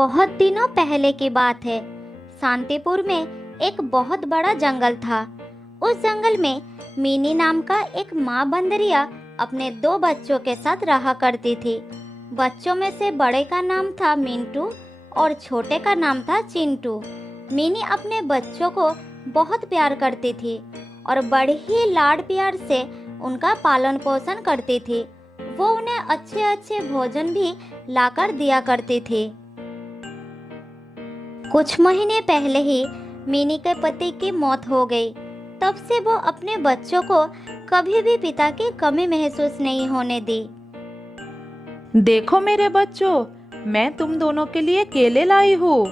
बहुत दिनों पहले की बात है। शांतिपुर में एक बहुत बड़ा जंगल था। उस जंगल में मीनी नाम का एक माँ बंदरिया अपने दो बच्चों के साथ रहा करती थी। बच्चों में से बड़े का नाम था मिंटू और छोटे का नाम था चिंटू। मीनी अपने बच्चों को बहुत प्यार करती थी और बड़े ही लाड प्यार से उनका पालन पोषण करती थी। वो उन्हें अच्छे अच्छे भोजन भी लाकर दिया करती थी। कुछ महीने पहले ही मिनी के पति की मौत हो गई। तब से वो अपने बच्चों को कभी भी पिता की कमी महसूस नहीं होने दी। देखो मेरे बच्चों, मैं तुम दोनों के लिए केले लाई हूँ।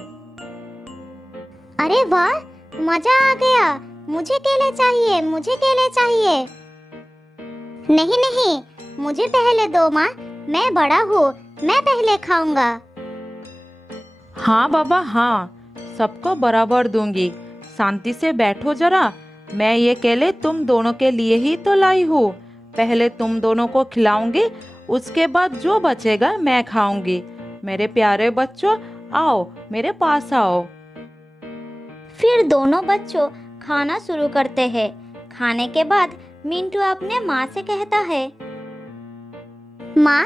अरे वाह, मजा आ गया। मुझे केले चाहिए, मुझे केले चाहिए। नहीं नहीं, मुझे पहले दो माँ, मैं बड़ा हूँ, मैं पहले खाऊंगा। हाँ बाबा हाँ, सबको बराबर दूंगी। शांति से बैठो जरा। मैं ये केले तुम दोनों के लिए ही तो लाई हूँ। पहले तुम दोनों को खिलाऊंगी, उसके बाद जो बचेगा मैं खाऊंगी। मेरे प्यारे बच्चों, आओ मेरे पास आओ। फिर दोनों बच्चों खाना शुरू करते हैं। खाने के बाद मिंटू अपने माँ से कहता है, माँ,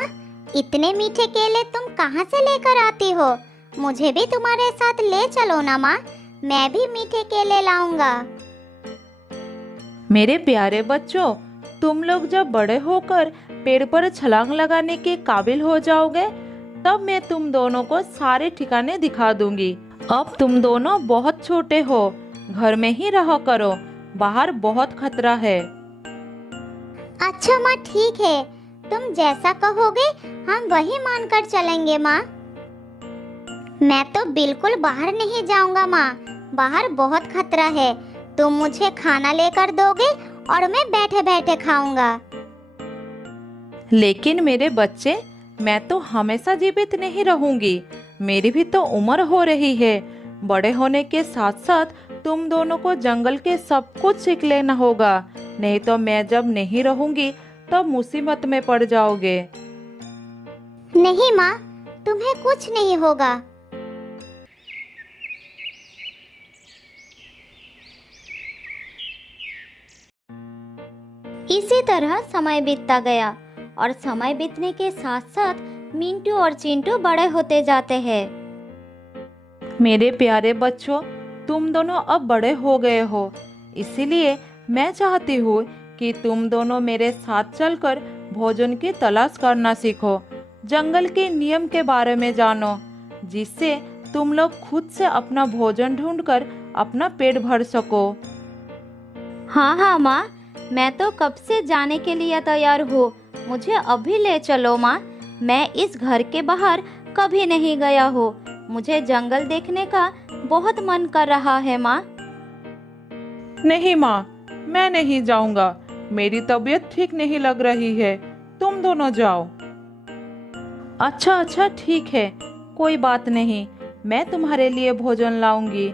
इतने मीठे केले तुम कहाँ से लेकर आती हो? मुझे भी तुम्हारे साथ ले चलो ना माँ, मैं भी मीठे केले लाऊंगा। मेरे प्यारे बच्चों, तुम लोग जब बड़े होकर पेड़ पर छलांग लगाने के काबिल हो जाओगे, तब मैं तुम दोनों को सारे ठिकाने दिखा दूंगी। अब तुम दोनों बहुत छोटे हो, घर में ही रहा करो, बाहर बहुत खतरा है। अच्छा माँ, ठीक है, तुम जैसा कहोगे हम वही मानकर चलेंगे माँ। मैं तो बिल्कुल बाहर नहीं जाऊंगा माँ, बाहर बहुत खतरा है। तुम मुझे खाना लेकर दोगे और मैं बैठे बैठे खाऊंगा। लेकिन मेरे बच्चे, मैं तो हमेशा जीवित नहीं रहूंगी। मेरी भी तो उम्र हो रही है। बड़े होने के साथ साथ तुम दोनों को जंगल के सब कुछ सीख लेना होगा, नहीं तो मैं जब नहीं रहूंगी तब मुसीबत में पड़ जाओगे। नहीं माँ, तुम्हें कुछ नहीं होगा। इसी तरह समय बीतता गया और समय बीतने के साथ साथ मिंटू और चिंटू बड़े होते जाते हैं। मेरे प्यारे बच्चों, तुम दोनों अब बड़े हो गए हो, इसीलिए मैं चाहती हूँ कि तुम दोनों मेरे साथ चलकर भोजन की तलाश करना सीखो। जंगल के नियम के बारे में जानो, जिससे तुम लोग खुद से अपना भोजन ढूंढकर अपना पेट भर सको। हाँ हाँ माँ, मैं तो कब से जाने के लिए तैयार हूँ। मुझे अभी ले चलो माँ। मैं इस घर के बाहर कभी नहीं गया हूँ। मुझे जंगल देखने का बहुत मन कर रहा है माँ। नहीं माँ, मैं नहीं जाऊंगा। मेरी तबीयत ठीक नहीं लग रही है, तुम दोनों जाओ। अच्छा अच्छा ठीक है, कोई बात नहीं, मैं तुम्हारे लिए भोजन लाऊंगी।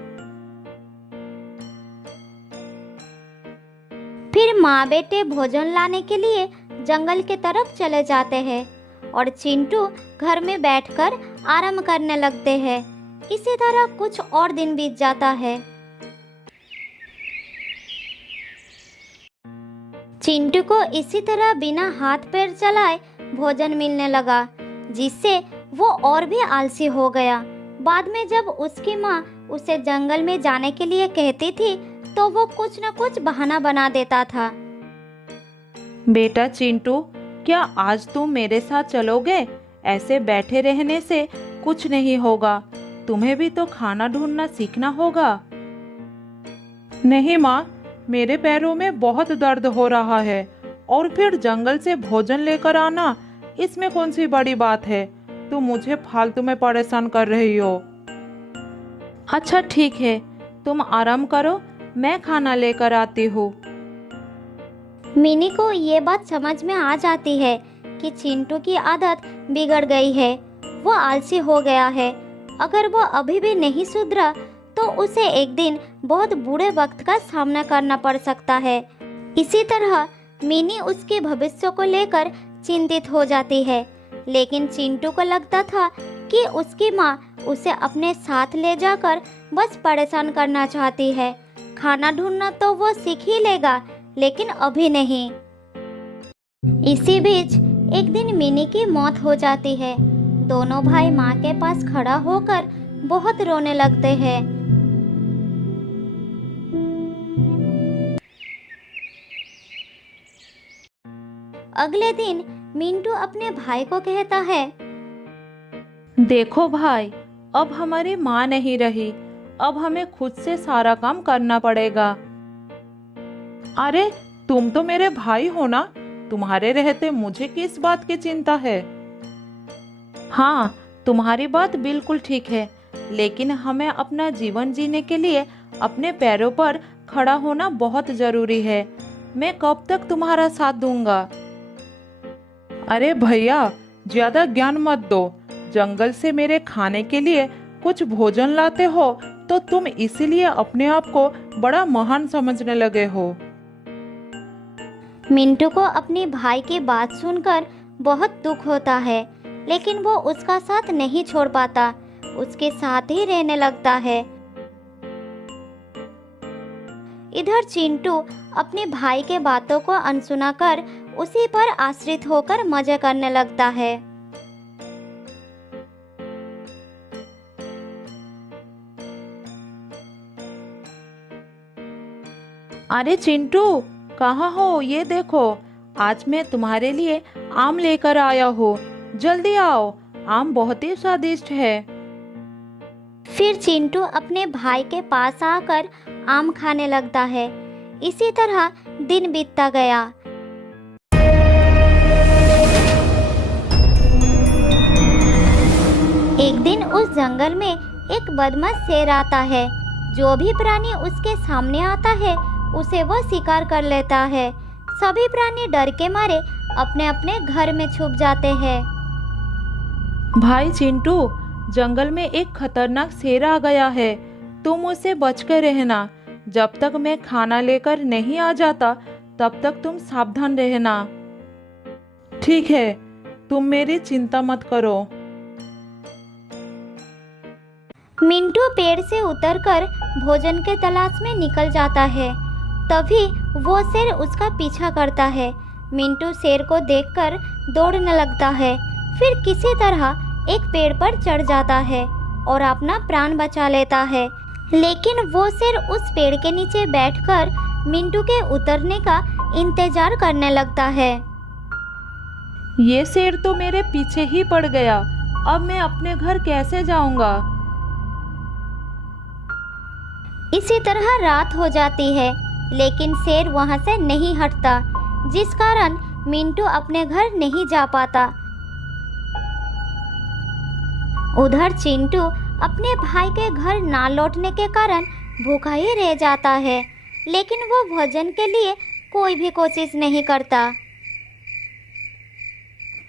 फिर माँ बेटे भोजन लाने के लिए जंगल की तरफ चले जाते हैं और चिंटू घर में बैठकर आराम करने लगते हैं। इसी तरह कुछ और दिन बीत जाता है। चिंटू को इसी तरह बिना हाथ पैर चलाए भोजन मिलने लगा, जिससे वो और भी आलसी हो गया। बाद में जब उसकी माँ उसे जंगल में जाने के लिए कहती थी, तो वो कुछ न कुछ बहाना बना देता था। बेटा चिंटू, क्या आज तुम मेरे साथ चलोगे? ऐसे बैठे रहने से कुछ नहीं होगा। तुम्हें भी तो खाना ढूंढना सीखना होगा। नहीं माँ, मेरे पैरों में बहुत दर्द हो रहा है और फिर जंगल से भोजन लेकर आना, इसमें कौन सी बड़ी बात है? तुम मुझे फालतू में परेशान कर रही हो। अच्छा ठीक है, तुम आराम करो, मैं खाना लेकर आती हूँ। मिनी को ये बात समझ में आ जाती है कि चिंटू की आदत बिगड़ गई है। वो आलसी हो गया है। अगर वो अभी भी नहीं सुधरा तो उसे एक दिन बहुत बुरे वक्त का सामना करना पड़ सकता है। इसी तरह मिनी उसके भविष्य को लेकर चिंतित हो जाती है। लेकिन चिंटू को लगता था कि उसकी माँ उसे अपने साथ ले जाकर बस परेशान करना चाहती है। खाना ढूंढना तो वो सीख ही लेगा, लेकिन अभी नहीं। इसी बीच एक दिन मिनी की मौत हो जाती है। दोनों भाई माँ के पास खड़ा होकर बहुत रोने लगते हैं। अगले दिन मिंटू अपने भाई को कहता है, देखो भाई, अब हमारी माँ नहीं रही, अब हमें खुद से सारा काम करना पड़ेगा। अरे तुम तो मेरे भाई हो ना, तुम्हारे रहते मुझे किस बात की चिंता है। हाँ, तुम्हारी बात बिल्कुल ठीक है, लेकिन हमें अपना जीवन जीने के लिए अपने पैरों पर खड़ा होना बहुत जरूरी है। मैं कब तक तुम्हारा साथ दूंगा। अरे भैया, ज्यादा ज्ञान मत दो। जंगल से मेरे खाने के लिए कुछ भोजन लाते हो तो तुम इसीलिए अपने आप को बड़ा महान समझने लगे हो। मिंटू को अपने भाई की बात सुनकर बहुत दुख होता है, लेकिन वो उसका साथ नहीं छोड़ पाता, उसके साथ ही रहने लगता है। इधर चिंटू अपने भाई के बातों को अनसुना कर उसी पर आश्रित होकर मजे करने लगता है। अरे चिंटू, कहाँ हो? ये देखो, आज मैं तुम्हारे लिए आम लेकर आया हूँ। जल्दी आओ, आम बहुत ही स्वादिष्ट है। फिर चिंटू अपने भाई के पास आकर आम खाने लगता है। इसी तरह दिन बीतता गया। एक दिन उस जंगल में एक बदमाश शेर आता है। जो भी प्राणी उसके सामने आता है उसे वो शिकार कर लेता है। सभी प्राणी डर के मारे अपने अपने घर में छुप जाते हैं। भाई चिंटू, जंगल में एक खतरनाक शेर आ गया है, तुम उससे बचकर रहना। जब तक मैं खाना लेकर नहीं आ जाता तब तक तुम सावधान रहना। ठीक है, तुम मेरी चिंता मत करो। मिंटू पेड़ से उतरकर भोजन के तलाश में निकल जाता है। तभी वो शेर उसका पीछा करता है। मिंटू शेर को देखकर दौड़ने लगता है। फिर किसी तरह एक पेड़ पर चढ़ जाता है और अपना प्राण बचा लेता है। लेकिन वो शेर उस पेड़ के नीचे बैठकर मिंटू के उतरने का इंतजार करने लगता है। ये शेर तो मेरे पीछे ही पड़ गया, अब मैं अपने घर कैसे जाऊंगा? इसी तरह रात हो जाती है, लेकिन शेर वहां से नहीं हटता, जिस कारण मिंटू अपने घर नहीं जा पाता। उधर चिंटू अपने भाई के घर ना लौटने के कारण भूखा ही रह जाता है, लेकिन वो भोजन के लिए कोई भी कोशिश नहीं करता।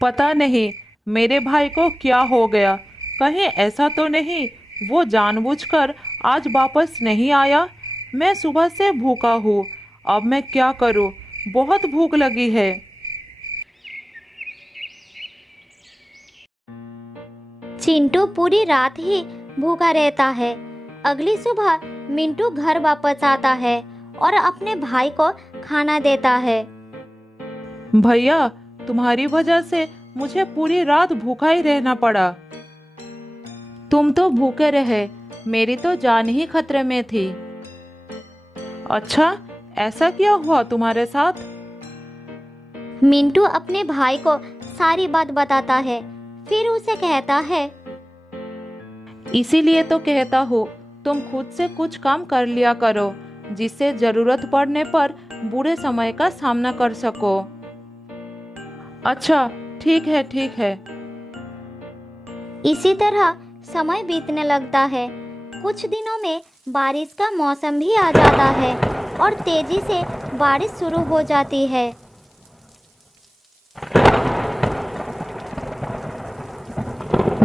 पता नहीं मेरे भाई को क्या हो गया। कहीं ऐसा तो नहीं वो जानबूझकर आज वापस नहीं आया? मैं सुबह से भूखा हूँ, अब मैं क्या करूँ? बहुत भूख लगी है। चिंटू पूरी रात ही भूखा रहता है। अगली सुबह मिंटू घर वापस आता है और अपने भाई को खाना देता है। भैया, तुम्हारी वजह से मुझे पूरी रात भूखा ही रहना पड़ा। तुम तो भूखे रहे, मेरी तो जान ही खतरे में थी। अच्छा, ऐसा क्या हुआ तुम्हारे साथ? मिंटू अपने भाई को सारी बात बताता है। फिर उसे कहता है, इसीलिए तो कहता हूँ तुम खुद से कुछ काम कर लिया करो, जिससे जरूरत पड़ने पर बुरे समय का सामना कर सको। अच्छा, ठीक है ठीक है। इसी तरह समय बीतने लगता है। कुछ दिनों में बारिश का मौसम भी आ जाता है और तेजी से बारिश शुरू हो जाती है।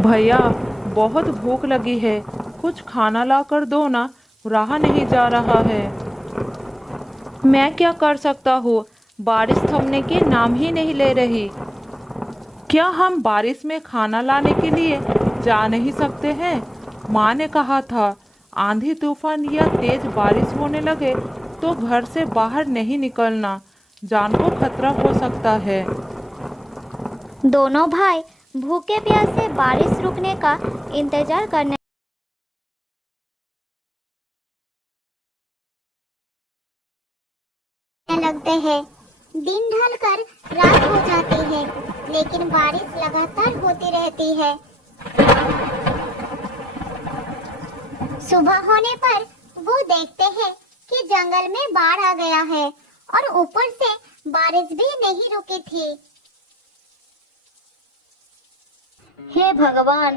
भैया, बहुत भूख लगी है, कुछ खाना ला कर दो ना, रहा नहीं जा रहा है। मैं क्या कर सकता हूँ, बारिश थमने के नाम ही नहीं ले रही। क्या हम बारिश में खाना लाने के लिए जा नहीं सकते हैं? माँ ने कहा था आंधी तूफान या तेज बारिश होने लगे तो घर से बाहर नहीं निकलना, जान को खतरा हो सकता है। दोनों भाई भूखे प्यासे बारिश रुकने का इंतजार करने लगते हैं। दिन ढलकर रात हो जाती है, लेकिन बारिश लगातार होती रहती है। सुबह होने पर वो देखते हैं कि जंगल में बाढ़ आ गया है और ऊपर से बारिश भी नहीं रुकी थी। हे भगवान,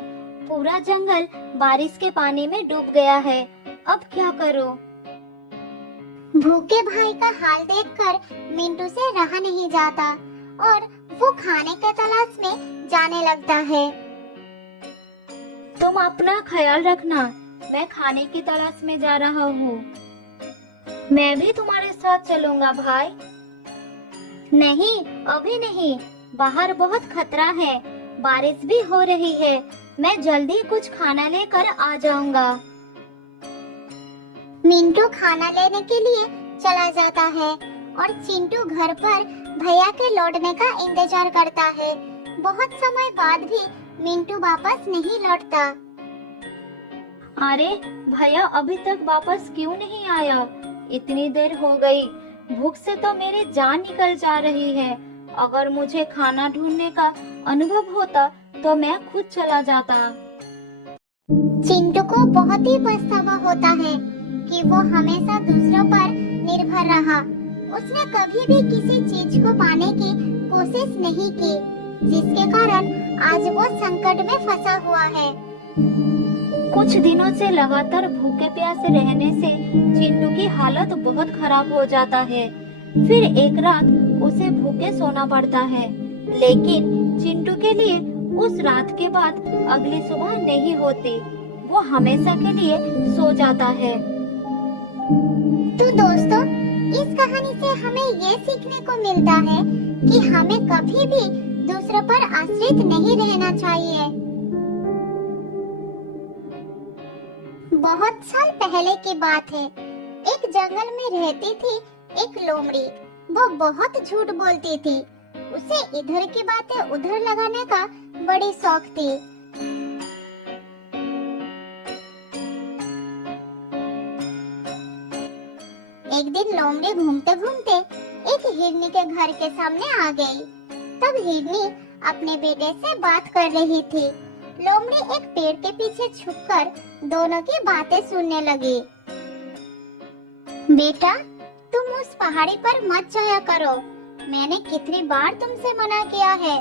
पूरा जंगल बारिश के पानी में डूब गया है। अब क्या करूं? भूखे भाई का हाल देखकर मिंटू से रहा नहीं जाता और वो खाने के तलाश में जाने लगता है। तुम अपना ख्याल रखना, मैं खाने की तलाश में जा रहा हूँ। मैं भी तुम्हारे साथ चलूंगा भाई। नहीं, अभी नहीं, बाहर बहुत खतरा है, बारिश भी हो रही है। मैं जल्दी कुछ खाना लेकर आ जाऊंगा। मिंटू खाना लेने के लिए चला जाता है और चिंटू घर पर भैया के लौटने का इंतजार करता है। बहुत समय बाद भी मिंटू वापस नहीं लौटता। अरे भैया अभी तक वापस क्यों नहीं आया? इतनी देर हो गई, भूख से तो मेरी जान निकल जा रही है। अगर मुझे खाना ढूंढने का अनुभव होता तो मैं खुद चला जाता। चिंटू को बहुत ही पछतावा होता है कि वो हमेशा दूसरों पर निर्भर रहा। उसने कभी भी किसी चीज को पाने की कोशिश नहीं की, जिसके कारण आज वो संकट में फंसा हुआ है। कुछ दिनों से लगातार भूखे प्यासे रहने से चिंटू की हालत बहुत खराब हो जाता है। फिर एक रात उसे भूखे सोना पड़ता है, लेकिन चिंटू के लिए उस रात के बाद अगली सुबह नहीं होती। वो हमेशा के लिए सो जाता है। तो दोस्तों, इस कहानी से हमें ये सीखने को मिलता है कि हमें कभी भी दूसरों पर आश्रित नहीं रहना चाहिए। बहुत साल पहले की बात है। एक जंगल में रहती थी एक लोमड़ी। वो बहुत झूठ बोलती थी। उसे इधर की बातें उधर लगाने का बड़ी शौक थी। एक दिन लोमड़ी घूमते घूमते एक हिरनी के घर के सामने आ गई। तब हिरनी अपने बेटे से बात कर रही थी। लोमड़ी एक पेड़ के पीछे छुपकर दोनों की बातें सुनने लगी। बेटा, तुम उस पहाड़ी पर मत जाया करो। मैंने कितनी बार तुमसे मना किया है।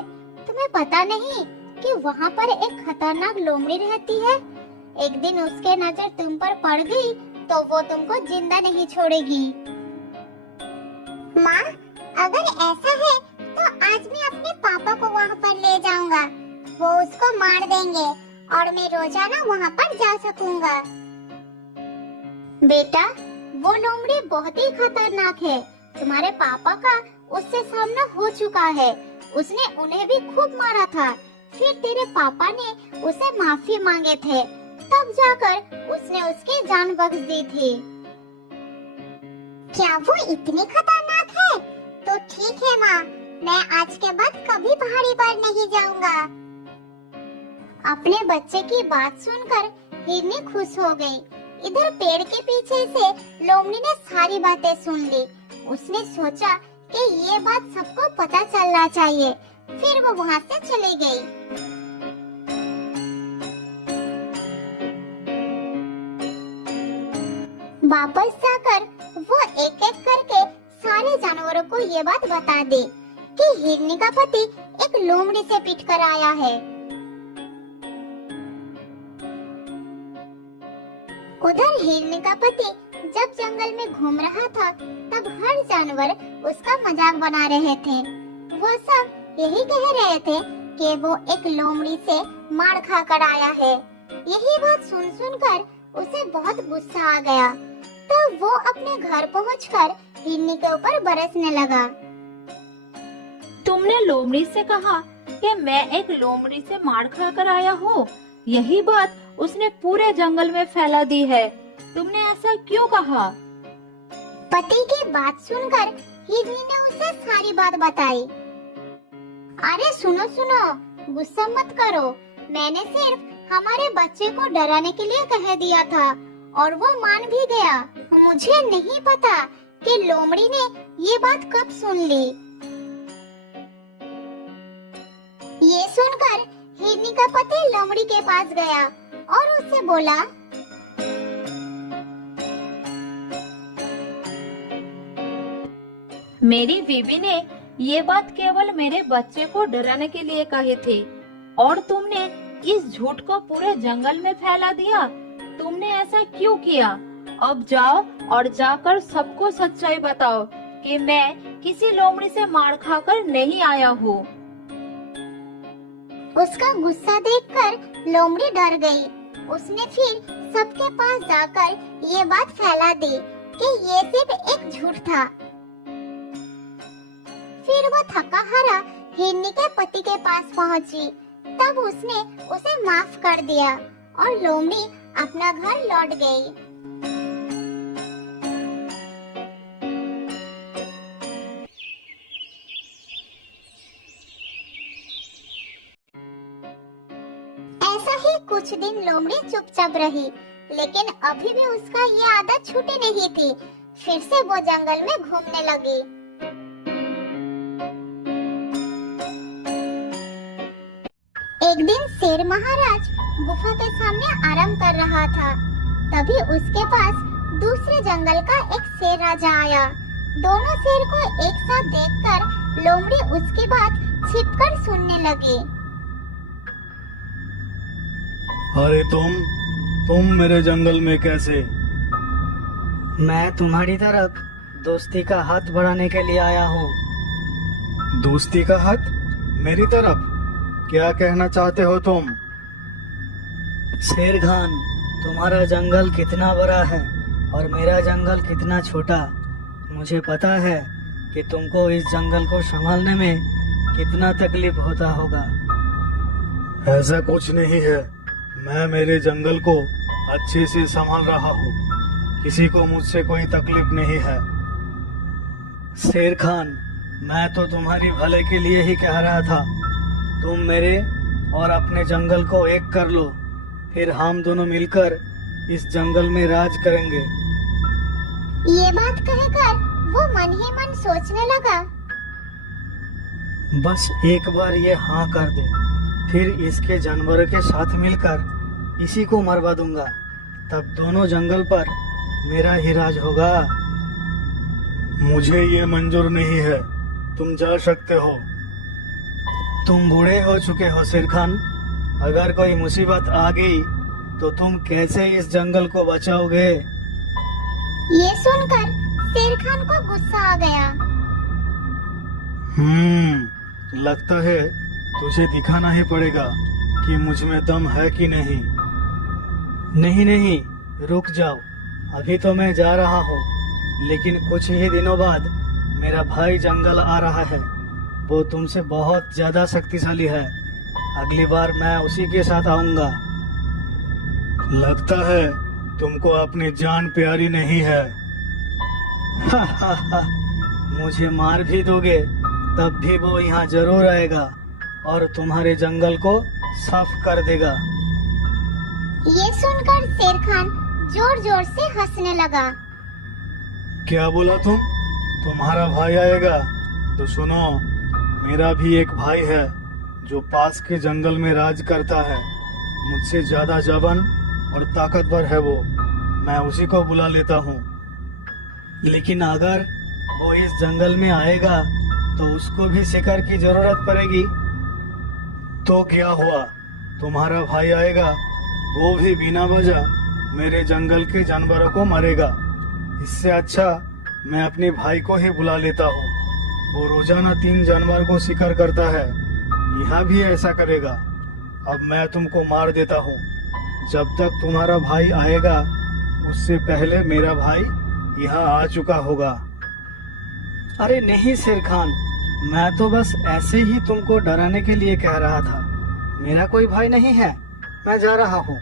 तुम्हें पता नहीं कि वहाँ पर एक खतरनाक लोमड़ी रहती है। एक दिन उसके नजर तुम पर पड़ गई तो वो तुमको जिंदा नहीं छोड़ेगी। माँ, अगर ऐसा है तो आज मैं अपने पापा को वहाँ पर ले जाऊंगा। वो उसको मार देंगे और मैं रोजाना वहाँ पर जा सकूंगा। बेटा, वो लोमड़ी बहुत ही खतरनाक है। तुम्हारे पापा का उससे सामना हो चुका है। उसने उन्हें भी खूब मारा था। फिर तेरे पापा ने उसे माफी मांगे थे, तब जाकर उसने उसकी जान बख्श दी थी। क्या वो इतनी खतरनाक है? तो ठीक है माँ, मैं आज के बाद कभी पहाड़ी पर नहीं जाऊंगा। अपने बच्चे की बात सुनकर हिरनी खुश हो गई। इधर पेड़ के पीछे से लोमड़ी ने सारी बातें सुन ली। उसने सोचा कि ये बात सबको पता चलना चाहिए। फिर वो वहाँ से चली गई। वापस जाकर वो एक एक करके सारे जानवरों को ये बात बता दी कि हिरनी का पति एक लोमड़ी से पीट कर आया है। उधर हिरनी का पति जब जंगल में घूम रहा था, तब हर जानवर उसका मजाक बना रहे थे। वो सब यही कह रहे थे कि वो एक लोमड़ी से मार खाकर आया है। यही बात सुन सुनकर उसे बहुत गुस्सा आ गया। तो वो अपने घर पहुंचकर हिरनी के ऊपर बरसने लगा। तुमने लोमड़ी से कहा कि मैं एक लोमड़ी से मार खाकर आया हूँ। यही बात उसने पूरे जंगल में फैला दी है। तुमने ऐसा क्यों कहा? पति की बात सुनकर हिरनी ने उसे सारी बात बताई। अरे सुनो सुनो, गुस्सा मत करो, मैंने सिर्फ हमारे बच्चे को डराने के लिए कह दिया था और वो मान भी गया। मुझे नहीं पता कि लोमड़ी ने ये बात कब सुन ली। ये सुनकर हिरनी का पति लोमड़ी के पास गया और उससे बोला, मेरी बीवी ने ये बात केवल मेरे बच्चे को डराने के लिए कही थी और तुमने इस झूठ को पूरे जंगल में फैला दिया। तुमने ऐसा क्यों किया? अब जाओ और जाकर सबको सच्चाई बताओ कि मैं किसी लोमड़ी से मार खाकर नहीं आया हूँ। उसका गुस्सा देखकर लोमड़ी डर गई। उसने फिर सबके पास जाकर ये बात फैला दी कि ये सिर्फ एक झूठ था। फिर वो थका हारा हिरनी के पति के पास पहुंची। तब उसने उसे माफ कर दिया और लोमड़ी अपना घर लौट गई। ऐसा ही कुछ दिन लोमड़ी चुपचाप रही, लेकिन अभी भी उसका ये आदत छूटी नहीं थी। फिर से वो जंगल में घूमने लगी। एक दिन शेर महाराज गुफा के सामने आराम कर रहा था। तभी उसके पास दूसरे जंगल का एक शेर राजा आया। दोनों शेर को एक साथ देखकर लोमड़ी उसकी बात छिपकर सुनने लगी। अरे तुम मेरे जंगल में कैसे? मैं तुम्हारी तरफ दोस्ती का हाथ बढ़ाने के लिए आया हूँ। दोस्ती का हाथ? मेरी तरफ? क्या कहना चाहते हो तुम? शेर खान, तुम्हारा जंगल कितना बड़ा है और मेरा जंगल कितना छोटा। मुझे पता है कि तुमको इस जंगल को संभालने में कितना तकलीफ होता होगा। ऐसा कुछ नहीं है, मैं मेरे जंगल को अच्छे से संभाल रहा हूँ। किसी को मुझसे कोई तकलीफ नहीं है। शेर खान, मैं तो तुम्हारी भले के लिए ही कह रहा था। तुम मेरे और अपने जंगल को एक कर लो, फिर हम दोनों मिलकर इस जंगल में राज करेंगे। ये बात कहकर वो मन ही मन सोचने लगा। बस एक बार ये हाँ कर दे, फिर इसके जानवरों के साथ मिलकर इसी को मरवा दूंगा। तब दोनों जंगल पर मेरा ही राज होगा। मुझे ये मंजूर नहीं है, तुम जा सकते हो। तुम बूढ़े हो चुके हो शेर खान। अगर कोई मुसीबत आ गई तो तुम कैसे इस जंगल को बचाओगे? ये सुनकर शेर खान को गुस्सा आ गया। लगता है तुझे दिखाना ही पड़ेगा कि मुझ में दम है कि नहीं। नहीं नहीं, रुक जाओ। अभी तो मैं जा रहा हूँ, लेकिन कुछ ही दिनों बाद मेरा भाई जंगल आ रहा है। वो तुमसे बहुत ज्यादा शक्तिशाली है। अगली बार मैं उसी के साथ आऊंगा। लगता है तुमको अपनी जान प्यारी नहीं है। मुझे मार भी दोगे तब भी वो यहाँ जरूर आएगा और तुम्हारे जंगल को साफ कर देगा। ये सुनकर शेर खान जोर जोर से हंसने लगा। क्या बोला तुम? तुम्हारा भाई आएगा? तो सुनो, मेरा भी एक भाई है जो पास के जंगल में राज करता है। मुझसे ज्यादा जवान और ताकतवर है वो। मैं उसी को बुला लेता हूँ। लेकिन अगर वो इस जंगल में आएगा तो उसको भी शिकार की जरूरत पड़ेगी। तो क्या हुआ? तुम्हारा भाई आएगा, वो भी बिना वजह मेरे जंगल के जानवरों को मारेगा। इससे अच्छा मैं अपने भाई को ही बुला लेता हूँ। वो रोजाना 3 जानवर को शिकार करता है। यहाँ भी ऐसा करेगा। अब मैं तुमको मार देता हूँ। जब तक तुम्हारा भाई आएगा उससे पहले मेरा भाई यहाँ आ चुका होगा। अरे नहीं शेर खान, मैं तो बस ऐसे ही तुमको डराने के लिए कह रहा था। मेरा कोई भाई नहीं है। मैं जा रहा हूँ।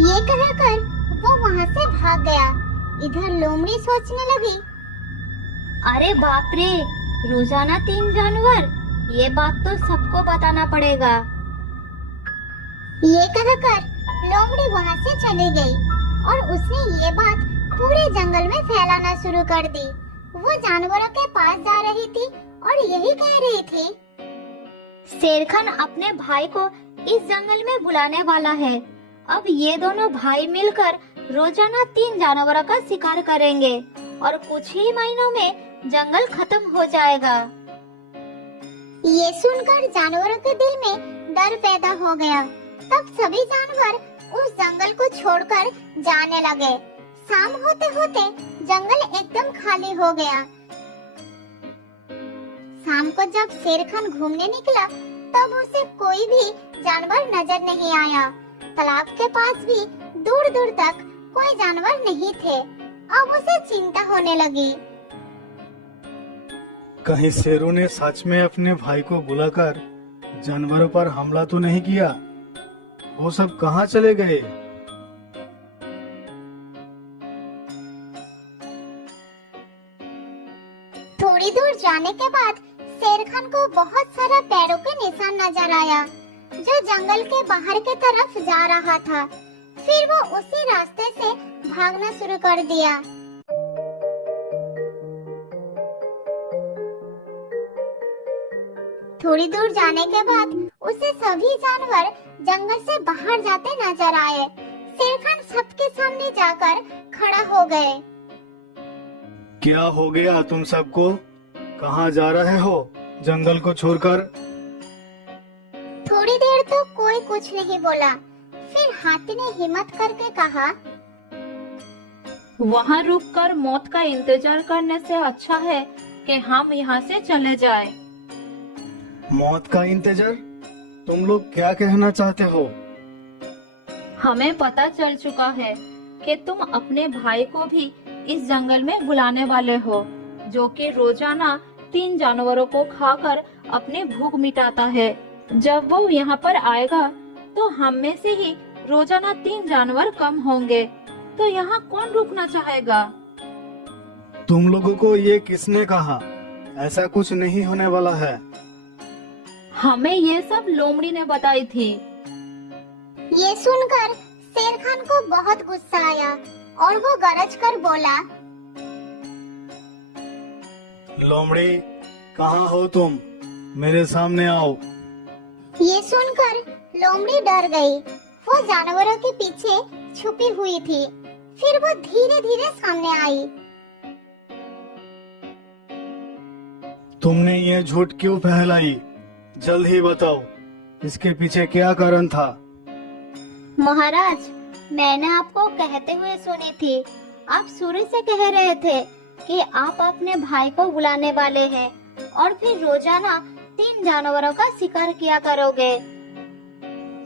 ये कहकर वो वहाँ से भाग गया। इधर लोमड़ी सोचने लगी, अरे बाप रे, रोजाना 3 जानवर, ये बात तो सबको बताना पड़ेगा। ये कहकर लोमड़ी वहाँ से चली गई और उसने ये बात पूरे जंगल में फैलाना शुरू कर दी। वो जानवरों के पास जा रही थी और यही कह रही थी, शेर खान अपने भाई को इस जंगल में बुलाने वाला है। अब ये दोनों भाई मिलकर रोजाना 3 जानवरों का शिकार करेंगे और कुछ ही महीनों में जंगल खत्म हो जाएगा। ये सुनकर जानवरों के दिल में डर पैदा हो गया। तब सभी जानवर उस जंगल को छोड़कर जाने लगे। शाम होते होते जंगल एकदम खाली हो गया। शाम को जब शेर खान घूमने निकला तब उसे कोई भी जानवर नजर नहीं आया। तालाब के पास भी दूर दूर तक कोई जानवर नहीं थे। अब उसे चिंता होने लगी। कहीं शेरों ने सच में अपने भाई को बुलाकर जानवरों पर हमला तो नहीं किया? वो सब कहाँ चले गए? थोड़ी दूर जाने के बाद शेर खान को बहुत सारा पैरों के निशान नजर आया जो जंगल के बाहर के तरफ जा रहा था। फिर वो उसी रास्ते से भागना शुरू कर दिया। थोड़ी दूर जाने के बाद उसे सभी जानवर जंगल से बाहर जाते नजर आए। शेर खान सबके सामने जाकर खड़ा हो गए। क्या हो गया तुम सबको? कहाँ जा रहे हो जंगल को छोड़कर? थोड़ी देर तो कोई कुछ नहीं बोला। फिर हाथी ने हिम्मत करके कहा, वहाँ रुककर मौत का इंतजार करने से अच्छा है कि हम यहाँ से चले जाएं। मौत का इंतजार? तुम लोग क्या कहना चाहते हो? हमें पता चल चुका है कि तुम अपने भाई को भी इस जंगल में बुलाने वाले हो, जो कि रोजाना 3 जानवरों को खाकर अपनी भूख मिटाता है। जब वो यहाँ पर आएगा तो हम में से ही रोजाना 3 जानवर कम होंगे, तो यहाँ कौन रुकना चाहेगा? तुम लोगों को ये किसने कहा? ऐसा कुछ नहीं होने वाला है। हमें ये सब लोमड़ी ने बताई थी। ये सुनकर शेर खान को बहुत गुस्सा आया और वो गरज कर बोला, लोमड़ी, कहाँ हो तुम? मेरे सामने आओ। ये सुनकर लोमड़ी डर गई। वो जानवरों के पीछे छुपी हुई थी। फिर वो धीरे धीरे सामने आई। तुमने ये झूठ क्यों फैलाई? जल्द ही बताओ, इसके पीछे क्या कारण था? महाराज, मैंने आपको कहते हुए सुनी थी। आप शुरू से कह रहे थे कि आप अपने भाई को बुलाने वाले हैं और फिर रोजाना 3 जानवरों का शिकार किया करोगे।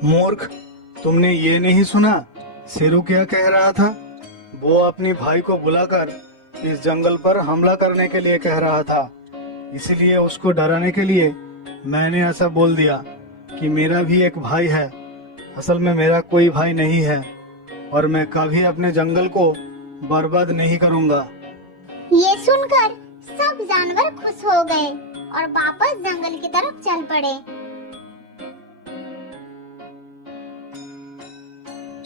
मूर्ख, तुमने ये नहीं सुना शेरू क्या कह रहा था? वो अपने भाई को बुलाकर इस जंगल पर हमला करने के लिए कह रहा था। इसीलिए उसको डराने के लिए मैंने ऐसा बोल दिया कि मेरा भी एक भाई है। असल में मेरा कोई भाई नहीं है और मैं कभी अपने जंगल को बर्बाद नहीं करूंगा। ये सुनकर सब जानवर खुश हो गए और वापस जंगल की तरफ चल पड़े।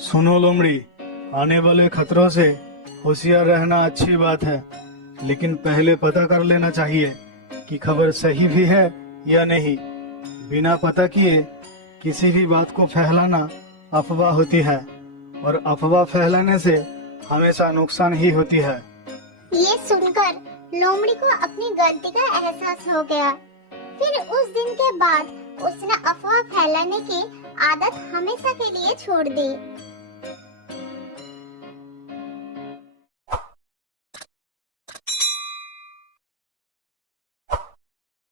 सुनो लोमड़ी, आने वाले खतरों से होशियार रहना अच्छी बात है, लेकिन पहले पता कर लेना चाहिए कि खबर सही भी है या नहीं। बिना पता किए किसी भी बात को फैलाना अफवाह होती है और अफवाह फैलाने से हमेशा नुकसान ही होती है। ये सुनकर लोमड़ी को अपनी गलती का एहसास हो गया। फिर उस दिन के बाद उसने अफवाह फैलाने की आदत हमेशा के लिए छोड़ दी।